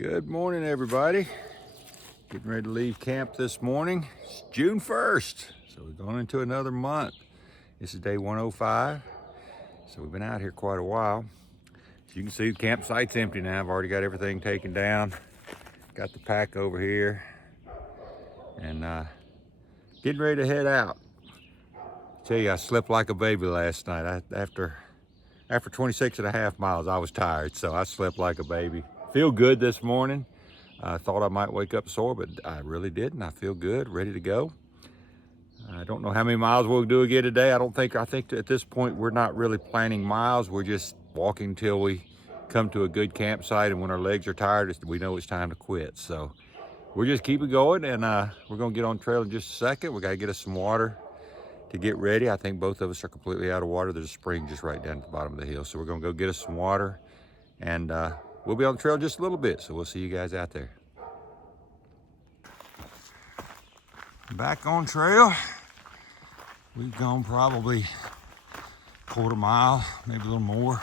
Good morning, everybody. Getting ready to leave camp this morning. It's June 1st, so we're going into another month. This is day 105, so we've been out here quite a while. As you can see, the campsite's empty now. I've already got everything taken down. Got the pack over here, and getting ready to head out. I tell you, I slept like a baby last night. After 26 and a half miles, I was tired, so I slept like a baby. Feel good this morning. I thought I might wake up sore, but I really didn't. I feel good, ready to go. I don't know how many miles we'll do again today. I think at this point we're not really planning miles. We're just walking till we come to a good campsite, and when our legs are tired, we know it's time to quit. So we're just keep it going, and we're gonna get on trail in just a second. We gotta get us some water to get ready. I think both of us are completely out of water. There's a spring just right down at the bottom of the hill. So we're gonna go get us some water, and we'll be on the trail just a little bit. So we'll see you guys out there. Back on trail. We've gone probably quarter mile, maybe a little more.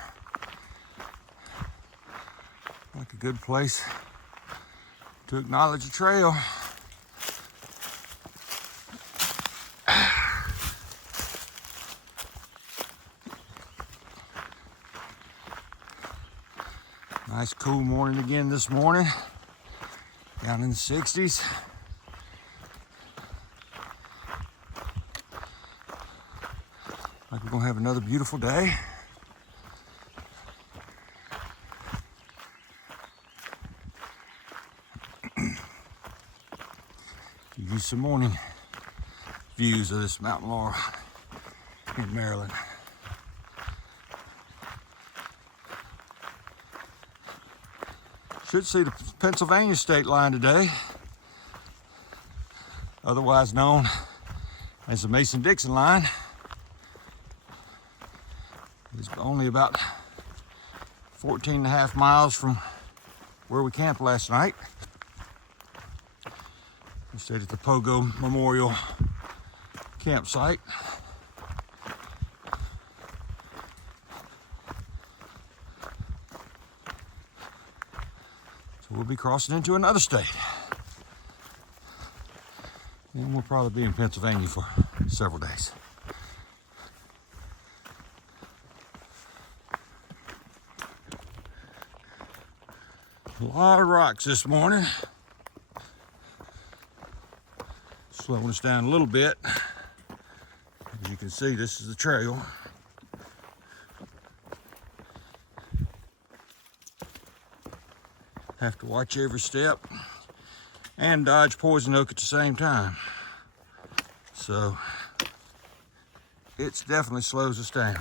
Like a good place to acknowledge the trail. Nice cool morning again this morning, down in the 60s. Like we're gonna have another beautiful day. Give you some morning views of this Mount Laurel in Maryland. Should see the Pennsylvania state line today, otherwise known as the Mason-Dixon line. It's only about 14 and a half miles from where we camped last night. We stayed at the Pogo Memorial campsite. So we'll be crossing into another state. And we'll probably be in Pennsylvania for several days. A lot of rocks this morning. Slowing us down a little bit. As you can see, this is the trail. Have to watch every step and dodge poison oak at the same time. So it definitely slows us down.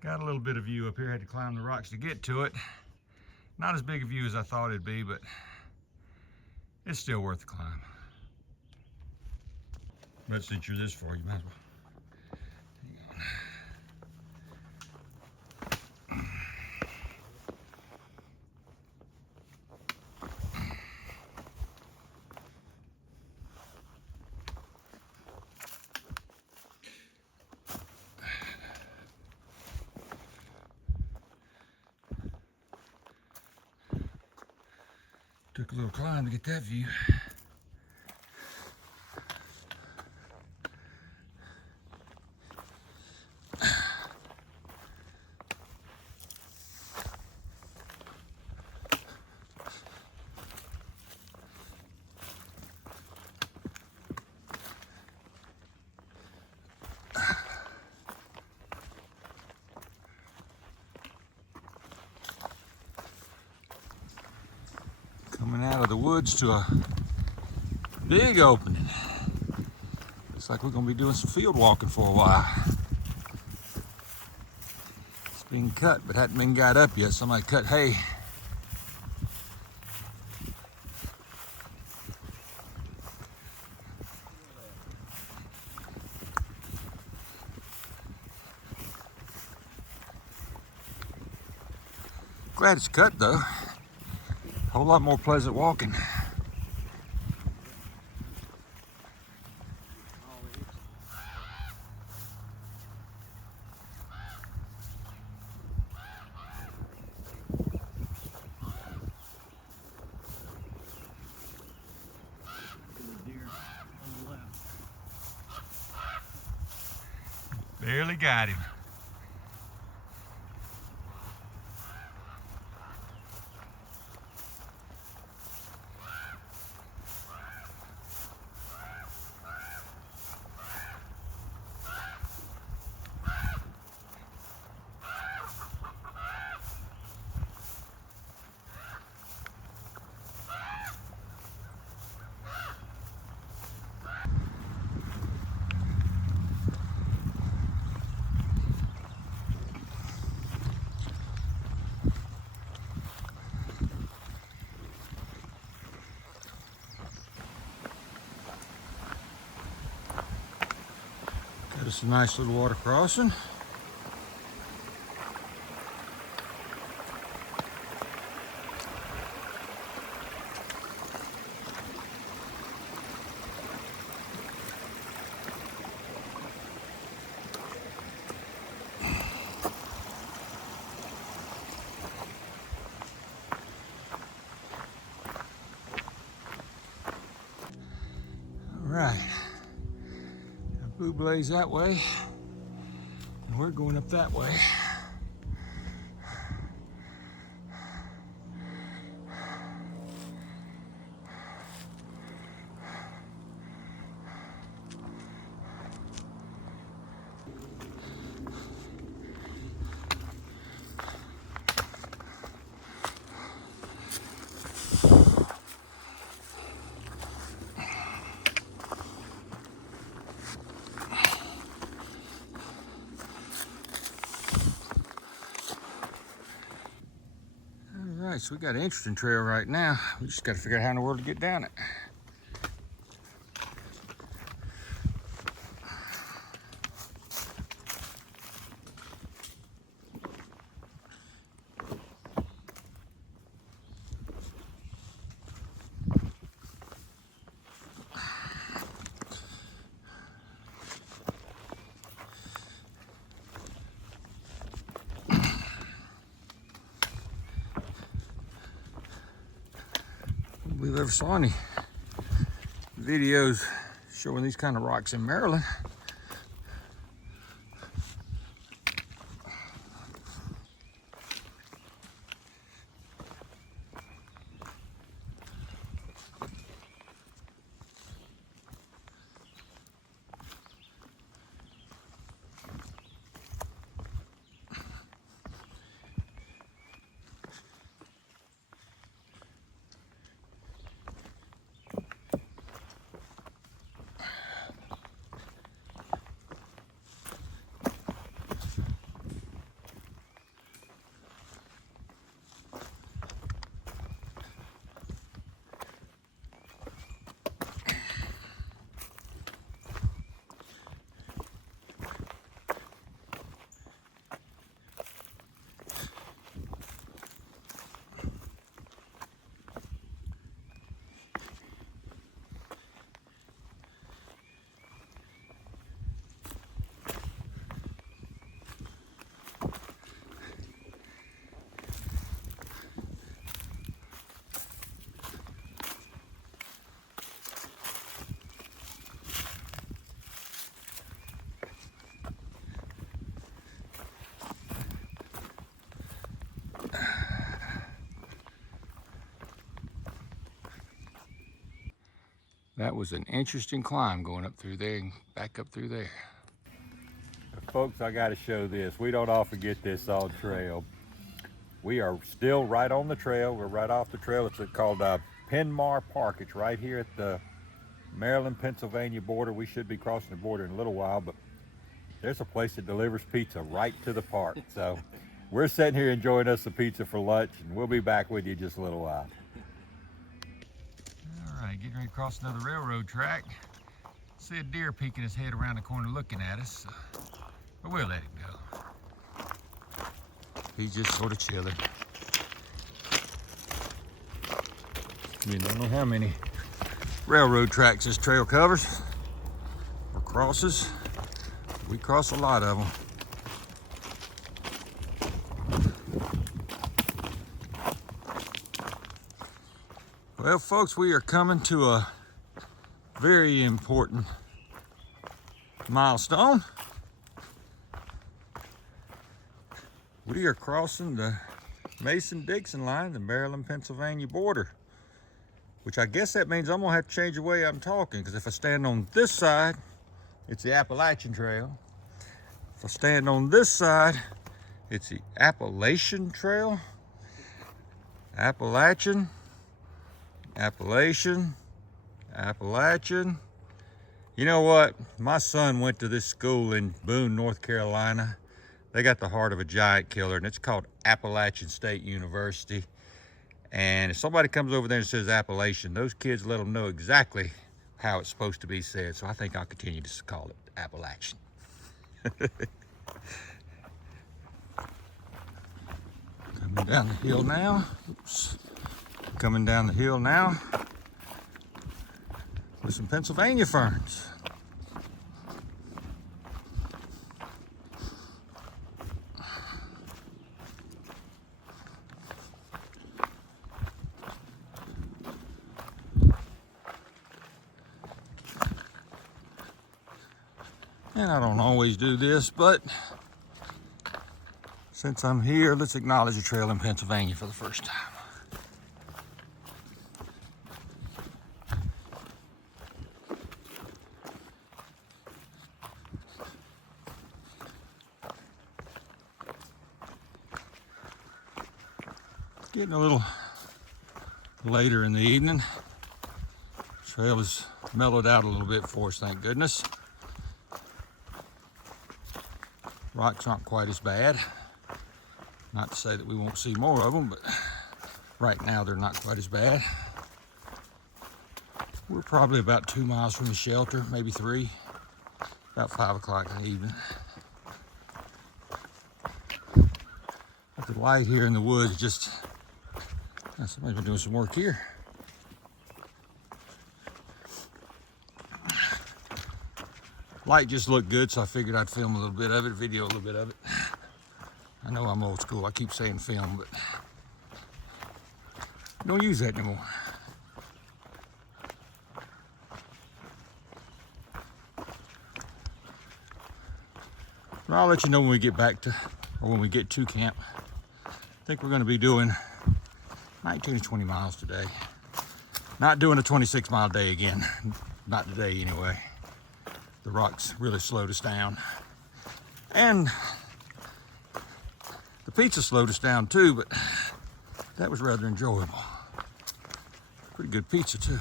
Got a little bit of view up here. Had to climb the rocks to get to it. Not as big a view as I thought it'd be, but it's still worth the climb. But since you're this far, you might as well. Took a little climb to get that view. Coming out of the woods to a big opening. Looks like we're gonna be doing some field walking for a while. It's been cut, but hadn't been got up yet. Somebody cut hay. Glad it's cut though. A whole lot more pleasant walking. Barely got him. Just a nice little water crossing. All right. Blue blaze that way, and we're going up that way. All right, so we got an interesting trail right now. We just got to figure out how in the world to get down it. I don't believe I ever saw any videos showing these kind of rocks in Maryland. That was an interesting climb going up through there and back up through there. Folks, I got to show this. We don't often get this on trail. We are still right on the trail. We're right off the trail. It's called Penmar Park. It's right here at the Maryland-Pennsylvania border. We should be crossing the border in a little while, but there's a place that delivers pizza right to the park. So we're sitting here enjoying us some pizza for lunch, and we'll be back with you in just a little while. All right, getting ready to cross another railroad track. See a deer peeking his head around the corner looking at us, but we'll let him go. He's just sort of chilling. You don't know how many railroad tracks this trail covers or crosses. We cross a lot of them. Well, folks, we are coming to a very important milestone. We are crossing the Mason-Dixon line, the Maryland-Pennsylvania border, which I guess that means I'm gonna have to change the way I'm talking, because if I stand on this side, it's the Appalachian Trail. If I stand on this side, it's the Appalachian Trail. Appalachian, Appalachian, Appalachian. You know what? My son went to this school in Boone, North Carolina. They got the heart of a giant killer, and it's called Appalachian State University. And if somebody comes over there and says Appalachian, those kids let them know exactly how it's supposed to be said. So I think I'll continue to call it Appalachian. Coming down the hill now. Oops. Coming down the hill now with some Pennsylvania ferns. And I don't always do this, but since I'm here, let's acknowledge a trail in Pennsylvania for the first time. It's getting a little later in the evening. The trail has mellowed out a little bit for us, thank goodness. Rocks aren't quite as bad. Not to say that we won't see more of them, but right now they're not quite as bad. We're probably about 2 miles from the shelter, maybe 3, about 5 o'clock in the evening. But the light here in the woods just, somebody's been doing some work here. Light just looked good, so I figured I'd film a little bit of it, video a little bit of it. I know I'm old school, I keep saying film, but don't use that anymore. But I'll let you know when we get back to, or when we get to camp. I think we're gonna be doing 19 to 20 miles today. Not doing a 26-mile day again, not today anyway. The rocks really slowed us down. And the pizza slowed us down too, but that was rather enjoyable. Pretty good pizza too.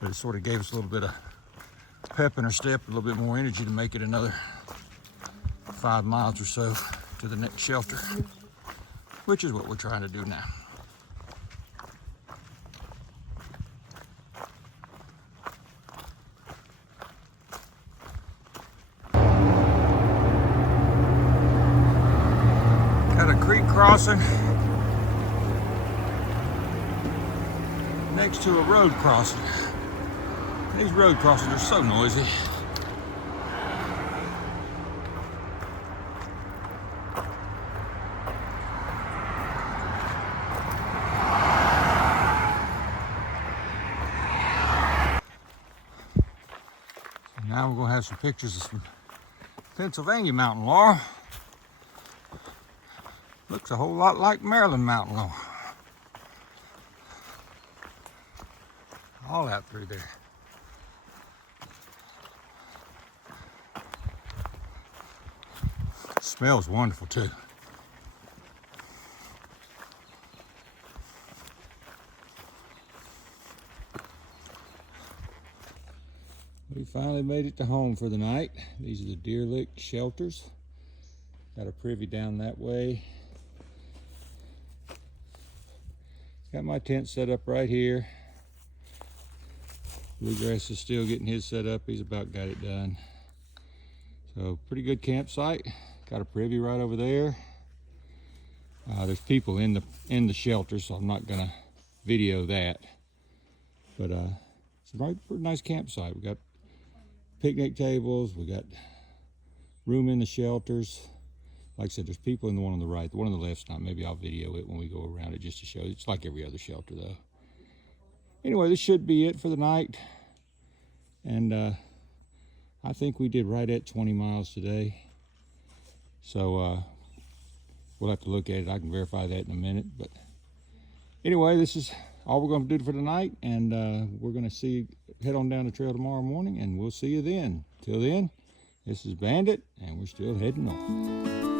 But it sort of gave us a little bit of pep in our step, a little bit more energy to make it another 5 miles or so to the next shelter, which is what we're trying to do now. Crossing next to a road crossing. These road crossings are so noisy. So now we're going to have some pictures of some Pennsylvania mountain laurel. Looks a whole lot like Maryland mountain laurel. all out through there. Smells wonderful too. We finally made it to home for the night. These are the Deer Lick shelters. Got a privy down that way. Got my tent set up right here. Bluegrass is still getting his set up. He's about got it done. So pretty good campsite. Got a privy right over there. There's people in the shelter, so I'm not gonna video that. But it's a pretty nice campsite. We got picnic tables. We got room in the shelters. Like I said, there's people in the one on the right. The one on the left's not. Maybe I'll video it when we go around it just to show you. It's like every other shelter though. Anyway, this should be it for the night. And I think we did right at 20 miles today. So we'll have to look at it. I can verify that in a minute. But anyway, this is all we're going to do for tonight. And we're going to head on down the trail tomorrow morning, and we'll see you then. Till then, this is Bandit, and we're still heading north.